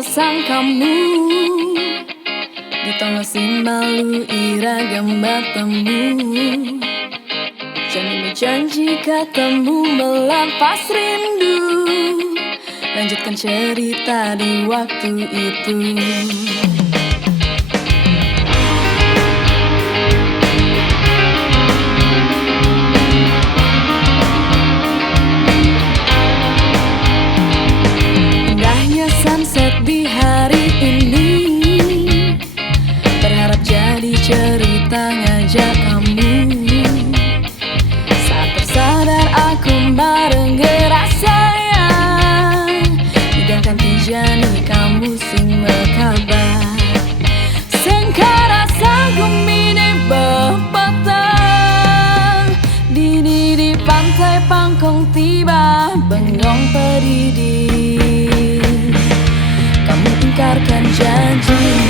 sang kamu ditonggosin malu iragam batamu. Jangan berjanji katamu melepas rindu. Lanjutkan cerita di waktu itu. Indahnya sunset di hari ini, berharap jadi cerita ngajak kamu. Saat tersadar aku bareng gerak sayang, hidangkan tijani kamu sing mekabar. Sengkara sagum ini bepetang, dini di pantai Pangkong tiba bengong pedidi. Kamu ingkarkan janji